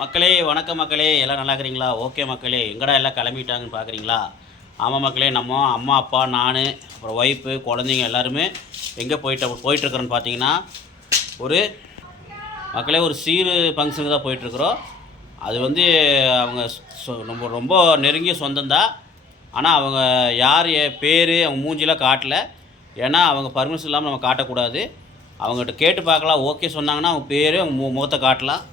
மக்களே வணக்கம் மக்களே, எல்லாம் நல்லா இருக்கிறீங்களா? ஓகே மக்களே, எங்கடா எல்லாம் கிளம்பிட்டாங்கன்னு பார்க்குறீங்களா? ஆமாம் மக்களே, நம்ம அம்மா அப்பா நான் அப்புறம் ஒய்ஃபு குழந்தைங்க எல்லாருமே எங்கே போயிட்டுருக்குறோன்னு பார்த்தீங்கன்னா ஒரு மக்களே ஒரு சீரு ஃபங்க்ஷனுக்கு தான் போயிட்டுருக்குறோம். அது வந்து அவங்க ரொம்ப ரொம்ப நெருங்கிய சொந்தந்தான். ஆனால் அவங்க யார் பேர் அவங்க மூஞ்சிலாம் காட்டல. ஏன்னா அவங்க பர்மிஷன் இல்லாமல் நம்ம காட்டக்கூடாது. அவங்ககிட்ட கேட்டு பார்க்கலாம். ஓகே சொன்னாங்கன்னா அவங்க பேர் அவங்க முகத்தை காட்டலாம்.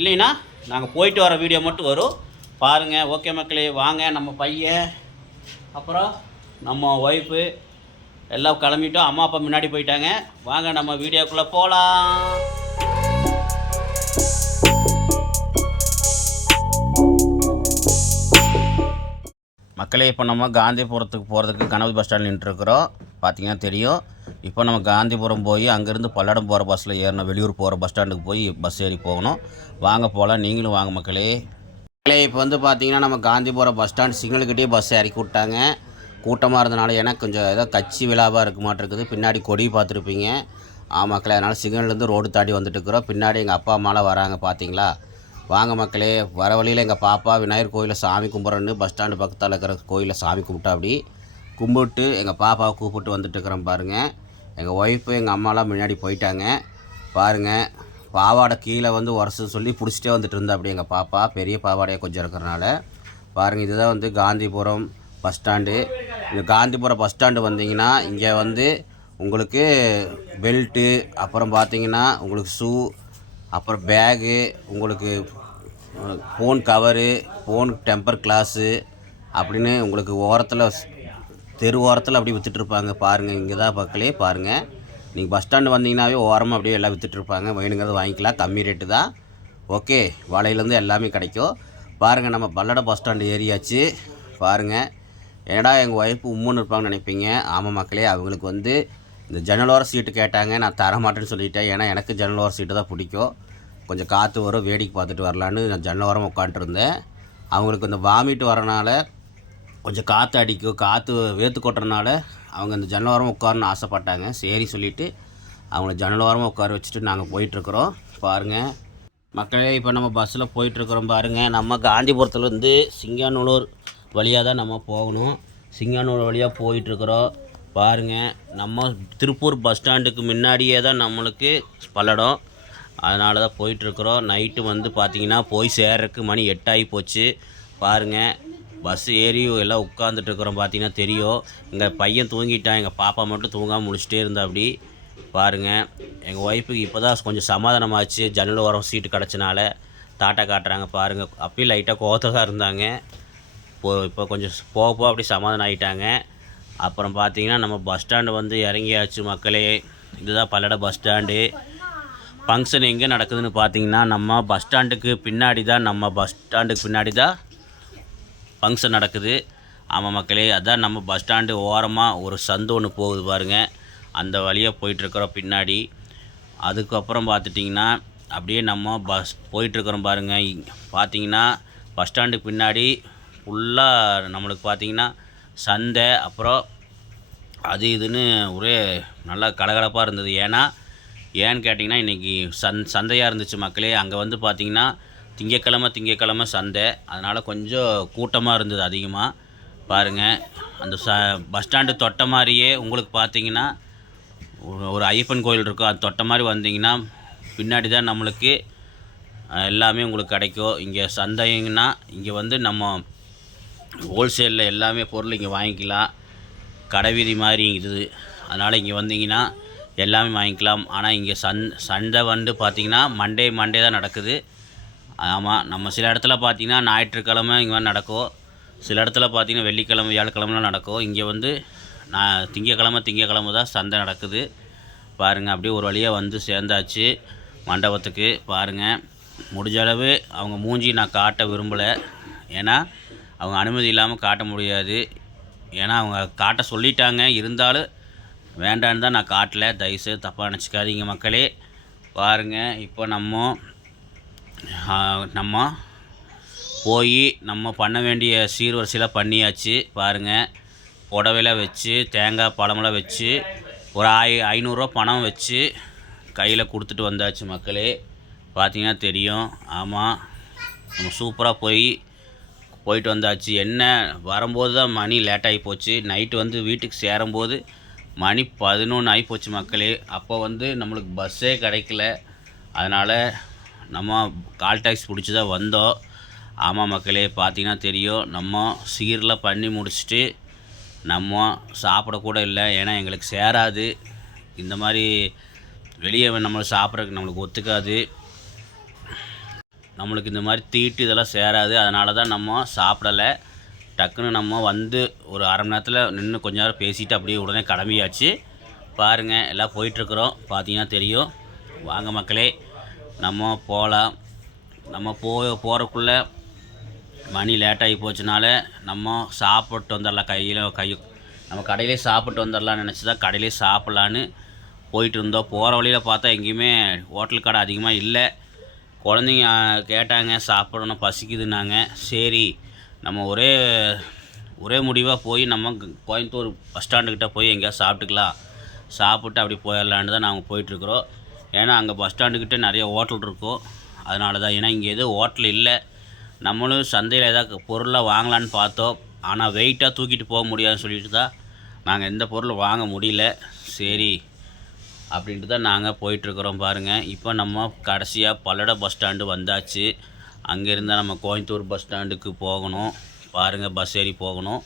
இல்லைன்னா நாங்கள் போயிட்டு வர வீடியோ மட்டும் வரும் பாருங்கள். ஓகே மக்களே, வாங்க. நம்ம பையன் அப்புறம் நம்ம ஒய்ஃபு எல்லாம் கிளம்பிட்டோம். அம்மா அப்பா முன்னாடி போயிட்டாங்க. வாங்க நம்ம வீடியோக்குள்ளே போகலாம். மக்களே, இப்போ நம்ம காந்திபுரத்துக்கு போகிறதுக்கு கனவு பஸ் ஸ்டாண்ட் நின்றுருக்குறோம். பார்த்தீங்கன்னா தெரியும். இப்போ நம்ம காந்திபுரம் போய் அங்கேருந்து பல்லடம் போகிற பஸ்ஸில் ஏறணும். வெளியூர் போகிற பஸ் ஸ்டாண்டுக்கு போய் பஸ் ஏறி போகணும். வாங்க போகலாம், நீங்களும் வாங்க மக்களே. மக்களே, இப்போ வந்து பார்த்தீங்கன்னா நம்ம காந்திபுரம் பஸ் ஸ்டாண்ட் சிக்னலுக்கிட்டே பஸ் இறக்கி விட்டாங்க. கூட்டமாக இருந்தனால ஏன்னா கொஞ்சம் ஏதோ கட்சி விழாவாக இருக்க மாட்டிருக்குது. பின்னாடி கொடி பார்த்துருப்பீங்க. மக்களே, அதனால் சிக்னல்லேருந்து ரோடு தாண்டி வந்துட்டுருக்குறோம். பின்னாடி எங்கள் அப்பா அம்மாலாம் வராங்க பார்த்தீங்களா. வாங்க மக்களே. வர வழியில் எங்கள் பாப்பா விநாயகர் கோயிலில் சாமி கும்பிட்றேன்னு பஸ் ஸ்டாண்டு பக்கத்தில் இருக்கிற கோயிலில் சாமி கும்பிட்டா அப்படி கும்பிட்டு எங்கள் பாப்பாவை கூப்பிட்டு வந்துட்டுருக்குறோம் பாருங்கள். எங்கள் ஒய்ஃபு எங்கள் அம்மாலாம் முன்னாடி போயிட்டாங்க பாருங்கள். பாவாடை கீழே வந்து உரசு சொல்லி பிடிச்சிட்டே வந்துட்டு இருந்தா அப்படி எங்கள் பாப்பா பெரிய பாவாடையை கொஞ்சம் இருக்கிறனால பாருங்கள். இதுதான் வந்து காந்திபுரம் பஸ் ஸ்டாண்டு. இந்த காந்திபுரம் பஸ் ஸ்டாண்டு வந்தீங்கன்னா இங்கே வந்து உங்களுக்கு பெல்ட்டு, அப்புறம் பார்த்தீங்கன்னா உங்களுக்கு ஷூ, அப்புறம் பேகு, உங்களுக்கு phone cover, phone temper class அப்படின்னு உங்களுக்கு ஓரத்தில் தெரு ஓரத்தில் அப்படி விற்றுட்ருப்பாங்க பாருங்கள். இங்கே தான் பக்கத்துலேயே பாருங்கள். நீங்கள் பஸ் ஸ்டாண்டு வந்தீங்கன்னாவே ஓரமாக அப்படியே எல்லாம் விற்றுட்ருப்பாங்க. வேணுங்கிறத வாங்கிக்கலாம், கம்மி ரேட்டு தான். ஓகே, வாழையிலேருந்து எல்லாமே கிடைக்கும் பாருங்கள். நம்ம பல்லடம் பஸ் ஸ்டாண்டு ஏரியாச்சு பாருங்கள். ஏன்னா எங்கள் ஒய்ஃபு உம்முன்னு இருப்பாங்கன்னு நினைப்பீங்க. ஆமாம் மக்களே, அவங்களுக்கு வந்து இந்த ஜன்னலோர சீட்டு கேட்டாங்க. நான் தரமாட்டேன்னு சொல்லிட்டேன். ஏன்னா எனக்கு ஜன்னலோர சீட்டு தான் பிடிக்கும். கொஞ்சம் காற்று வரும், வேடிக்கை பார்த்துட்டு வரலான்னு நான் ஜன்னலோரம் உட்காண்ட்ருந்தேன். அவங்களுக்கு இந்த வாமிட்டு வரனால கொஞ்சம் காற்று அடிக்கும், காற்று வேர்த்து கொட்டுறதுனால அவங்க இந்த ஜன்னலோரமாக உட்காரணுன்னு ஆசைப்பட்டாங்க. சரி சொல்லிவிட்டு அவங்கள ஜன்னலோரமாக உட்கார வச்சுட்டு நாங்கள் போயிட்டுருக்குறோம் பாருங்கள். மக்களே, இப்போ நம்ம பஸ்ஸில் போயிட்டுருக்குறோம் பாருங்கள். நம்ம காந்திபுரத்துலேருந்து சிங்கானூர் வழியாக தான் நம்ம போகணும். சிங்கானூர் வழியாக போயிட்டுருக்குறோம் பாருங்கள். நம்ம திருப்பூர் பஸ் ஸ்டாண்டுக்கு முன்னாடியே தான் நம்மளுக்கு பல்லடம். அதனால தான் போயிட்டுருக்குறோம். நைட்டு வந்து பார்த்திங்கன்னா போய் சேர்றதுக்கு மணி 8 ஆகி போச்சு பாருங்கள். பஸ் ஏறி எல்லாம் உட்காந்துட்ருக்குறோம் பார்த்தீங்கன்னா தெரியும். எங்கள் பையன் தூங்கிட்டான், எங்கள் பாப்பா மட்டும் தூங்காமல் முடிச்சுட்டே இருந்தா அப்படி பாருங்கள். எங்கள் ஒய்ஃபுக்கு இப்போ தான் கொஞ்சம் சமாதானமாச்சு. ஜன்னல் ஓரம் சீட்டு கிடச்சனால டாட்டா காட்டுறாங்க பாருங்கள். அப்பயும் லைட்டாக கோவத்தில் தான் இருந்தாங்க. இப்போ கொஞ்சம் போக அப்படி சமாதானம் ஆகிட்டாங்க. அப்புறம் பார்த்திங்கன்னா நம்ம பஸ் ஸ்டாண்டு வந்து இறங்கியாச்சு மக்களே. இதுதான் பல்லடம் பஸ் ஸ்டாண்டு. ஃபங்க்ஷன் எங்கே நடக்குதுன்னு பார்த்தீங்கன்னா நம்ம பஸ் ஸ்டாண்டுக்கு பின்னாடி தான் ஃபங்க்ஷன் நடக்குது. ஆமாம் மக்களே, அதான் நம்ம பஸ் ஸ்டாண்டு ஓரமாக ஒரு சந்து ஒன்று போகுது பாருங்கள். அந்த வழியாக போயிட்டுருக்குறோம் பின்னாடி. அதுக்கப்புறம் பார்த்துட்டிங்கன்னா அப்படியே நம்ம பஸ் போயிட்டுருக்குறோம் பாருங்கள். பார்த்திங்கன்னா பஸ் ஸ்டாண்டுக்கு பின்னாடி ஃபுல்லாக நம்மளுக்கு பார்த்திங்கன்னா சந்தை, அப்புறம் அது இதுன்னு ஒரே நல்லா கலகலப்பாக இருந்தது. ஏன்னு கேட்டிங்கன்னா இன்றைக்கி சந்தையாக இருந்துச்சு மக்களே. அங்கே வந்து பார்த்திங்கன்னா திங்கக்கிழமை சந்தை. அதனால் கொஞ்சம் கூட்டமாக இருந்தது அதிகமாக பாருங்கள். அந்த பஸ் ஸ்டாண்டு தொட்ட மாதிரியே உங்களுக்கு பார்த்திங்கன்னா ஒரு ஐயப்பன் கோயில் இருக்கும். அது தொட்ட மாதிரி வந்தீங்கன்னா பின்னாடி தான் நம்மளுக்கு எல்லாமே உங்களுக்கு கிடைக்கும். இங்கே சந்தைங்கன்னா இங்கே வந்து நம்ம ஹோல்சேலில் எல்லாமே பொருள் இங்கே வாங்கிக்கலாம். கடைவீதி மாதிரி இது. அதனால் இங்கே வந்தீங்கன்னா எல்லாமே வாங்கிக்கலாம். ஆனால் இங்கே சந்தை வந்து பார்த்திங்கன்னா மண்டே தான் நடக்குது. ஆமாம், நம்ம சில இடத்துல பார்த்திங்கன்னா ஞாயிற்றுக்கிழமை இங்கே வந்து நடக்கும். சில இடத்துல பார்த்திங்கன்னா வெள்ளிக்கிழமை வியாழக்கிழமெலாம் நடக்கும். இங்கே வந்து திங்கக்கிழமை தான் சந்தை நடக்குது பாருங்கள். அப்படியே ஒரு வழியாக வந்து சேர்ந்தாச்சு மண்டபத்துக்கு பாருங்கள். முடிஞ்ச அளவு அவங்க மூஞ்சி நான் காட்ட விரும்பலை. ஏன்னா அவங்க அனுமதி இல்லாமல் காட்ட முடியாது. ஏன்னா அவங்க காட்ட சொல்லிட்டாங்க. இருந்தாலும் வேண்டான்னு தான் நான் காட்டலை. தயவுசெய்து தப்பாக நினச்சிக்காதீங்க மக்களே பாருங்கள். இப்போ நம்ம போய் நம்ம பண்ண வேண்டிய சீர்வரிசையில் பண்ணியாச்சு பாருங்கள். புடவைலாம் வச்சு, தேங்காய் பழமெல்லாம் வச்சு, ஒரு 500 பணம் வச்சு கையில் கொடுத்துட்டு வந்தாச்சு மக்களே. பார்த்தீங்கன்னா தெரியும். ஆமாம், நம்ம சூப்பராக போயிட்டு வந்தாச்சு. என்ன வரும்போது தான் மணி லேட்டாகி போச்சு. நைட்டு வந்து வீட்டுக்கு சேரும்போது மணி 11 ஆகிப்போச்சு மக்களே. அப்போ வந்து நம்மளுக்கு பஸ்ஸே கிடைக்கல. அதனால் நம்ம கால் டாக்ஸி பிடிச்சி தான் வந்தோம். ஆமாம் மக்களே, பார்த்தீங்கன்னா தெரியும். நம்ம சீரெலாம் பண்ணி முடிச்சுட்டு நம்ம சாப்பிடக்கூட இல்லை. ஏன்னா எங்களுக்கு சேராது. இந்த மாதிரி வெளியே நம்மளுக்கு சாப்பிட்றதுக்கு நம்மளுக்கு ஒத்துக்காது. நம்மளுக்கு இந்த மாதிரி தீட்டு இதெல்லாம் சேராது. அதனால தான் நம்ம சாப்பிடலை. டக்குன்னு நம்ம வந்து ஒரு அரை மணி நேரத்தில் நின்று கொஞ்ச நேரம் பேசிவிட்டு அப்படியே உடனே கிளம்பியாச்சு. பாருங்கள், எல்லாம் போயிட்டுருக்குறோம். பார்த்தீங்கன்னா தெரியும். வாங்க மக்களே, நம்ம போகலாம். நம்ம போகிறக்குள்ளே மணி லேட்டாகி போச்சுனால நம்ம சாப்பிட்டு வந்துடலாம். நம்ம கடையிலே சாப்பிட்டு வந்துடலான்னு நினச்சி தான் கடையிலே சாப்பிட்லான்னு போயிட்டு இருந்தோம். போகிற வழியில் பார்த்தா எங்கேயுமே ஹோட்டல் கடை அதிகமாக இல்லை. குழந்தைங்க கேட்டாங்க சாப்பிடணும், பசிக்குதுன்னாங்க. சரி, நம்ம ஒரே முடிவாக போய் நம்ம கோயம்புத்தூர் பஸ் ஸ்டாண்டுக்கிட்ட போய் எங்கேயாவது சாப்பிட்டு அப்படி போயிடலான்னு தான் நாங்கள் போயிட்டுருக்குறோம். ஏன்னா அங்கே பஸ் ஸ்டாண்டுக்கிட்ட நிறைய ஹோட்டல் இருக்கும். அதனால தான். ஏன்னா இங்கே எதுவும் ஹோட்டல் இல்லை. நம்மளும் சந்தையில் ஏதாவது பொருளாக வாங்கலான்னு பார்த்தோம். ஆனால் வெயிட்டாக தூக்கிட்டு போக முடியாதுன்னு சொல்லிட்டு தான் நாங்கள் எந்த பொருளும் வாங்க முடியல. சரி அப்படின்ட்டு தான் நாங்கள் போயிட்டுருக்குறோம். பாருங்கள், இப்போ நம்ம கடைசியாக பல்லடம் பஸ் ஸ்டாண்டு வந்தாச்சு. அங்கேருந்தால் நம்ம கோயம்புத்தூர் பஸ் ஸ்டாண்டுக்கு போகணும். பாருங்கள், பஸ் ஏறி போகணும்.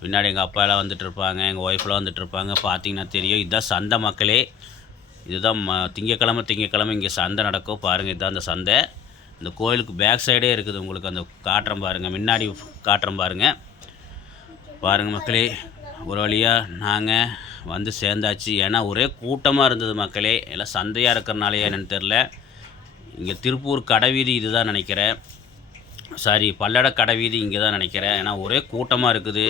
பின்னாடி எங்கள் அப்பா எல்லாம் வந்துட்டுருப்பாங்க, எங்கள் ஒய்ஃப்லாம் வந்துட்டுருப்பாங்க. பார்த்தீங்கன்னா தெரியும். இதுதான் சந்தை மக்களே. இதுதான் திங்கக்கிழமை இங்கே சந்தை நடக்கும். பாருங்கள், இதுதான் அந்த சந்தை. இந்த கோயிலுக்கு பேக் சைடே இருக்குது. உங்களுக்கு அந்த காட்டுறேன் பாருங்கள், முன்னாடி காட்டுறேன் பாருங்கள் மக்களே. ஒரு வழியாக நாங்கள் வந்து சேர்ந்தாச்சு. ஏன்னா ஒரே கூட்டமாக இருந்தது மக்களே. எல்லாம் சந்தையாக இருக்கிறனாலையா என்னென்னு தெரில. இங்கே திருப்பூர் கடைவீதி இது தான் நினைக்கிறேன். சாரி, பல்லட கடைவீதி இங்கே தான் நினைக்கிறேன். ஏன்னா ஒரே கூட்டமாக இருக்குது.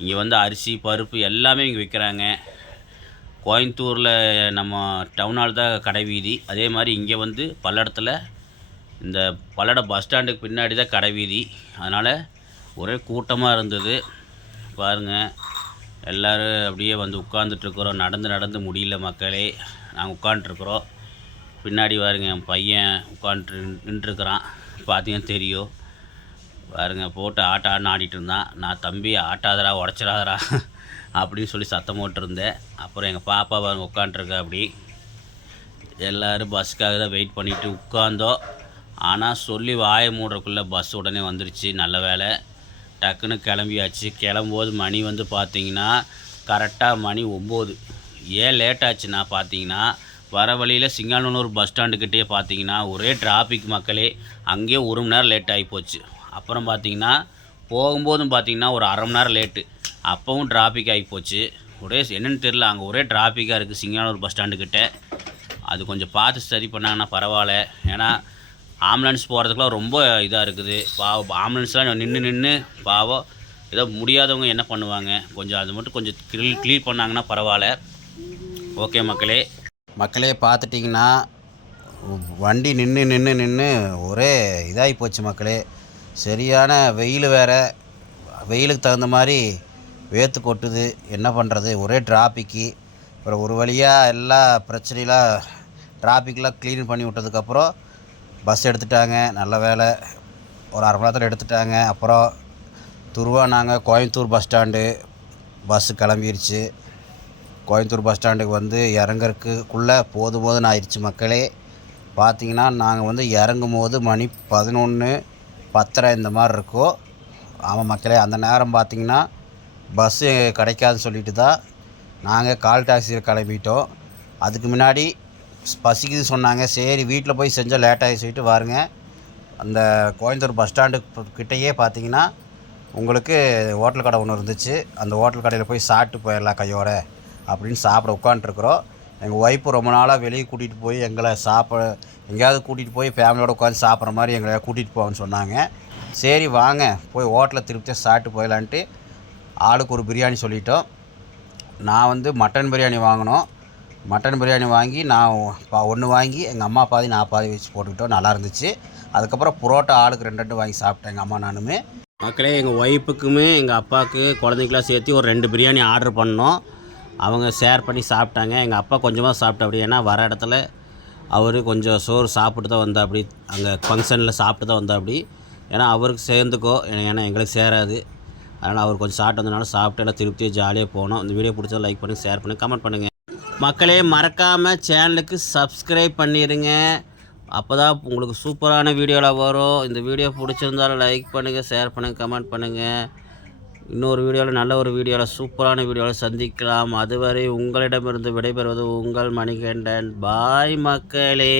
இங்கே வந்து அரிசி பருப்பு எல்லாமே இங்கே விற்கிறாங்க. கோயம்புத்தூரில் நம்ம டவுனால் தான் கடைவீதி. அதே மாதிரி இங்கே வந்து பல்லடத்தில் இந்த பல்லட பஸ் ஸ்டாண்டுக்கு பின்னாடி தான் கடைவீதி. அதனால் ஒரே கூட்டமாக இருந்தது. பாருங்கள், எல்லோரும் அப்படியே வந்து உட்காந்துட்ருக்குறோம். நடந்து முடியல மக்களே. நாங்கள் உட்காண்ட்ருக்குறோம். பின்னாடி பாருங்க, என் பையன் நின்றுருக்குறான். பார்த்தீங்கன்னா தெரியும். பாருங்கள், போட்டு ஆடிட்டு இருந்தான். நான் தம்பி ஆட்டாதரா, உடச்சிடாதரா அப்படின்னு சொல்லி சத்தம் போட்டிருந்தேன். அப்புறம் எங்கள் பாப்பா பாருங்க உட்காண்ட்ருக்கா. அப்படி எல்லோரும் பஸ்ஸுக்காக தான் வெயிட் பண்ணிவிட்டு உட்காந்தோம். ஆனால் சொல்லி வாயை மூடுறக்குள்ளே பஸ் உடனே வந்துருச்சு. நல்ல வேலை, டக்குன்னு கிளம்பியாச்சு. கிளம்பும்போது மணி வந்து பார்த்திங்கன்னா கரெக்டாக மணி 9. ஏன் லேட் ஆச்சுன்னா பார்த்தீங்கன்னா, வர வழியில் சிங்காநல்லூர் பஸ் ஸ்டாண்டுக்கிட்டே பார்த்தீங்கன்னா ஒரே டிராஃபிக் மக்களே. அங்கேயே 1 மணி நேரம் லேட் ஆகி போச்சு. அப்புறம் பார்த்தீங்கன்னா போகும்போதும் பார்த்தீங்கன்னா ஒரு அரை மணி நேரம் லேட்டு. அப்போவும் டிராஃபிக் ஆகி போச்சு. என்னென்னு தெரில, அங்கே ஒரே டிராஃபிக்காக இருக்குது சிங்காநல்லூர் பஸ் ஸ்டாண்டுக்கிட்ட. அது கொஞ்சம் பார்த்து சரி பண்ணாங்கன்னா பரவாயில்ல. ஏன்னா ஆம்புலன்ஸ் போகிறதுக்குலாம் ரொம்ப இதாக இருக்குது. பாவம், ஆம்புலன்ஸ்லாம் நின்று பாவம். ஏதோ முடியாதவங்க என்ன பண்ணுவாங்க, கொஞ்சம் அது மட்டும் கொஞ்சம் க்ளீன் பண்ணாங்கன்னா பரவாயில்ல. ஓகே மக்களே, பார்த்துட்டிங்கன்னா வண்டி நின்று ஒரே இதாகி போச்சு மக்களே. சரியான வெயில் வேறு. வெயிலுக்கு தகுந்த மாதிரி வேர்த்து கொட்டுது. என்ன பண்ணுறது, ஒரே டிராஃபிக்கு. அப்புறம் ஒரு வழியாக எல்லா பிரச்சனையெல்லாம் டிராஃபிக்லாம் க்ளீன் பண்ணி விட்டதுக்கப்புறம் பஸ் எடுத்துட்டாங்க. நல்ல வேலை, ஒரு அரை மணி நேரத்தில் எடுத்துட்டாங்க. அப்புறம் நாங்கள் கோயம்புத்தூர் பஸ் ஸ்டாண்டு பஸ்ஸு கிளம்பிருச்சு. கோயம்புத்தூர் பஸ் ஸ்டாண்டுக்கு வந்து இறங்கறதுக்குள்ளே போதும்னு ஆயிடுச்சு மக்களே. பார்த்திங்கன்னா நாங்கள் வந்து இறங்கும் போது மணி 11:10 இந்த மாதிரி இருக்கும். ஆமாம் மக்களே, அந்த நேரம் பார்த்திங்கன்னா பஸ்ஸு கிடைக்காதுன்னு சொல்லிட்டு தான் நாங்கள் கால் டாக்ஸியில் கிளம்பிட்டோம். அதுக்கு முன்னாடி பசிக்குது சொன்னாங்க. சரி, வீட்டில் போய் செஞ்சால் லேட்டாகி சொல்லிட்டு பாருங்க, அந்த கோயம்புத்தூர் பஸ் ஸ்டாண்டு கிட்டேயே பார்த்தீங்கன்னா உங்களுக்கு ஹோட்டல் கடை ஒன்று இருந்துச்சு. அந்த ஹோட்டல் கடையில் போய் சாப்பிட்டு போயிடலாம் கையோட அப்படின்னு சாப்பிட உட்காந்துருக்குறோம். எங்கள் ஒய்ஃபு ரொம்ப நாளாக வெளியே கூட்டிகிட்டு போய் எங்களை எங்கேயாவது கூட்டிகிட்டு போய் ஃபேமிலியோடு உட்காந்து சாப்பிட்ற மாதிரி எங்களை கூட்டிகிட்டு போகணுன்னு சொன்னாங்க. சரி வாங்க போய் ஹோட்டலில் திருப்தியாக சாப்பிட்டு போயிடலான்ட்டு ஆளுக்கு ஒரு பிரியாணி சொல்லிட்டோம். நான் வந்து மட்டன் பிரியாணி வாங்கினோம். மட்டன் பிரியாணி வாங்கி நான் ஒன்று வாங்கி எங்கள் அம்மா பாதி நான் பாதி வச்சு போட்டுக்கிட்டோம். நல்லா இருந்துச்சு. அதுக்கப்புறம் புரோட்டா ஆளுக்கு 2 வாங்கி சாப்பிட்டேன் எங்கள் அம்மா நானுமே. மக்களே, எங்கள் ஒய்ஃபுக்குமே எங்கள் அப்பாவுக்கு குழந்தைக்கெலாம் சேர்த்து ஒரு 2 பிரியாணி ஆர்டர் பண்ணோம். அவங்க ஷேர் பண்ணி சாப்பிட்டாங்க. எங்கள் அப்பா கொஞ்சமாக சாப்பிட்டா அப்படி. ஏன்னா வர இடத்துல அவர் கொஞ்சம் சோறு சாப்பிட்டு தான் வந்தா அப்படி, அங்கே ஃபங்க்ஷனில் சாப்பிட்டு தான் வந்தா அப்படி. ஏன்னா அவருக்கு சேர்ந்துக்கோ, ஏன்னா எங்களுக்கு சேராது. அதனால் அவர் கொஞ்சம் சாப்பிட்டு வந்தனால சாப்பிட்டு எல்லாம் திருப்தியாக ஜாலியாக போனோம். இந்த வீடியோ பிடிச்சா லைக் பண்ணுங்கள், ஷேர் பண்ணுங்கள், கமெண்ட் பண்ணுங்கள். மக்களே மறக்காமல் சேனலுக்கு சப்ஸ்கிரைப் பண்ணிடுங்க. அப்போ தான் உங்களுக்கு சூப்பரான வீடியோவில் வரும். இந்த வீடியோ பிடிச்சிருந்தாலும் லைக் பண்ணுங்கள், ஷேர் பண்ணுங்கள், கமெண்ட் பண்ணுங்கள். இன்னொரு வீடியோவில் நல்ல ஒரு வீடியோவில் சூப்பரான வீடியோவில் சந்திக்கலாம். அதுவரை உங்களிடமிருந்து விடைபெறுவது உங்கள் மணிகண்டன். பாய் மக்களே.